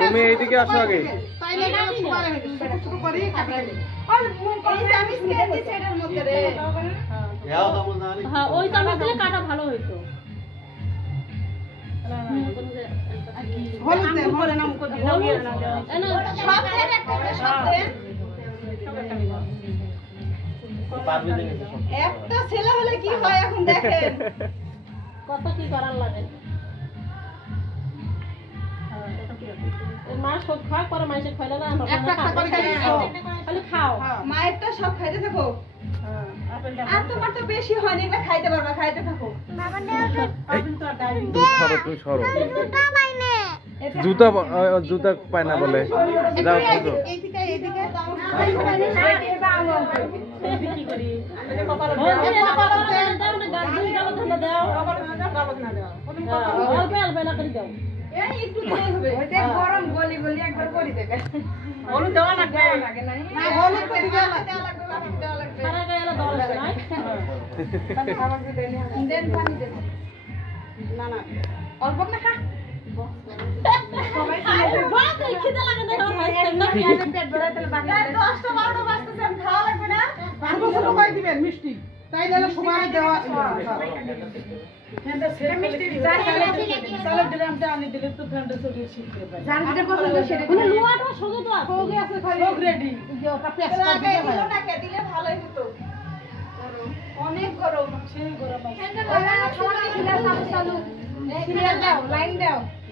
তুমি এইদিকে আসো আগে। হ্যাঁ ওই চামচ দিলে কাটা ভালো হইতো একটা ছেলে হলে কি হয় এখন দেখেন? কত কি করার লাগে? মা সব খাওয়া পরে মাইসে খাইলে না একটা একটা করে খালি খাও। খালি খাও সব খাইতে থাকো আর তোমার তো বেশি হয়নি এগুলো খাইতে পারবা খাইতে থাকো সরো তুমি সরো জুতা জুতা পায় না বলে খুঁজো দাও না। গাছ দুই গালো ধান অল্প অল্প এলা করে দাও এই একটু দিলেই হবে। গরম গলি গলি একবার করে দেবে হলুদ দেওয়া লাগবে না হলুদ তো দিতে লাগবে দেওয়া লাগবে সারা গায়ে এলা দেওয়া লাগবে না। দেন পানি দেন না না অল্প না খা বাদ এই খিদে লাগে না আমার ভাই সামনে দশটা বারোটা বাজতেছে আমি খাওয়া লাগবে না কোনো লুয়াটা সঙ্গে তো আছে আগে দিলো না কে দিলে ভালোই হতো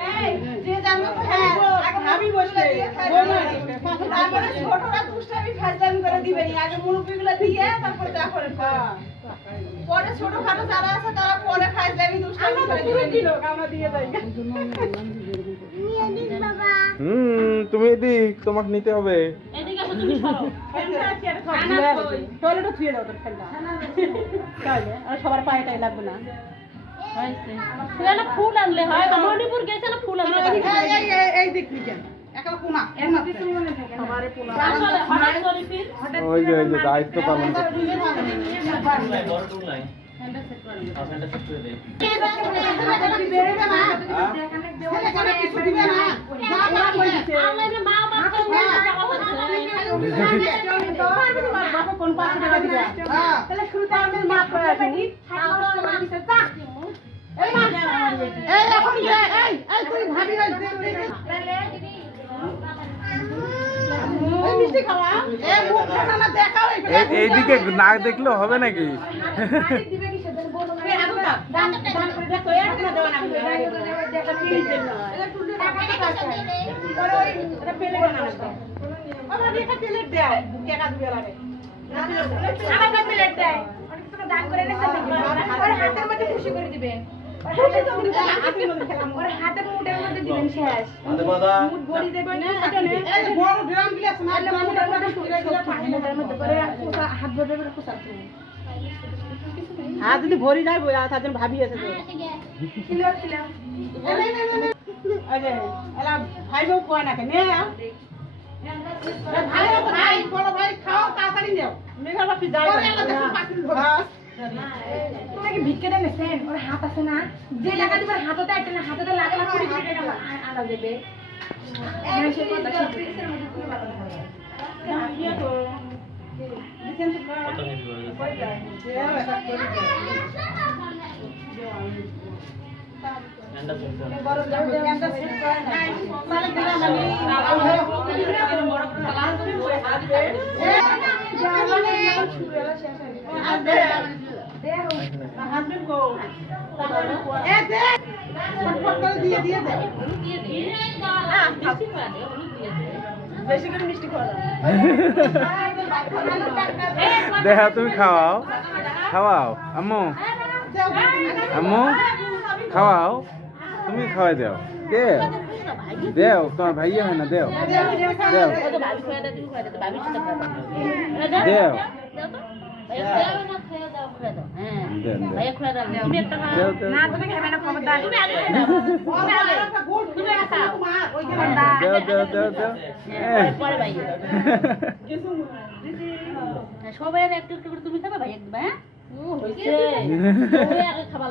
এই, যে জানো হ্যাঁ, ভাবি বসলে তারপরে ছোটরা দুষ্টামি ফাজলামি করে দিবে নি। আগে মুরব্বিগুলো দিয়ে তারপরে চা করে খাওয়া। পরে ছোটখাটো যারা আছে তারা পরে ফাজলামি দুষ্টামি করে দিবে নি। হুম তুমি এদিক তোমাকে নিতে হবে। এদিকে আসো তুমি সরো। টয়লেটে ধুয়ে দাও তোর তাহলে আর সবার পায়েটাই লাগবে না। ফুল আনলে হয়। মণিপুর গেছে না ফুল আনলে হয়। আসলে হঠাৎ করে ফির ওই যে ওই যে দায়িত্ব পালন না। যা। আমরা যে হ্যাঁ। করে আসি এই এখন যে, এই, এই তুই ভাবি এইদিকে না দেখলেও হবে নাকি? আমার প্লেট দিবে দেয়। অনেক দান করে হাতের মধ্যে খুশি করে দিবেন হাত যদি ভরি যায় তার জন্য ভাবি আছে ভাই বউ কয় না কেন ভাই বড় ভাই খাও তাড়াতাড়ি দাও মেঘা বাপি যায় পাখির কি ভিক্ষে দেন সেন ওর হাত আছে না। যে টাকা দিবেন হাততে একটা না হাততে লাগে কুড়ি টাকা আনা দেবে। হ্যাঁ, দে দে দেখা তুমি খাওয়াও। খাওয়াও। আম্মু। আম্মু খাওয়াও। তুমি খাওয়াই দাও। দেও। দেও তোমার ভাইয়া হয় না দেও। দেও। দাও। সবাই একটু একটু করে তুমি খাবে ভাই একদম হ্যাঁ খাবার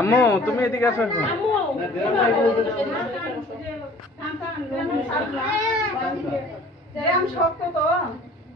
আম্মু তুমি এদিকে আসো আম্মু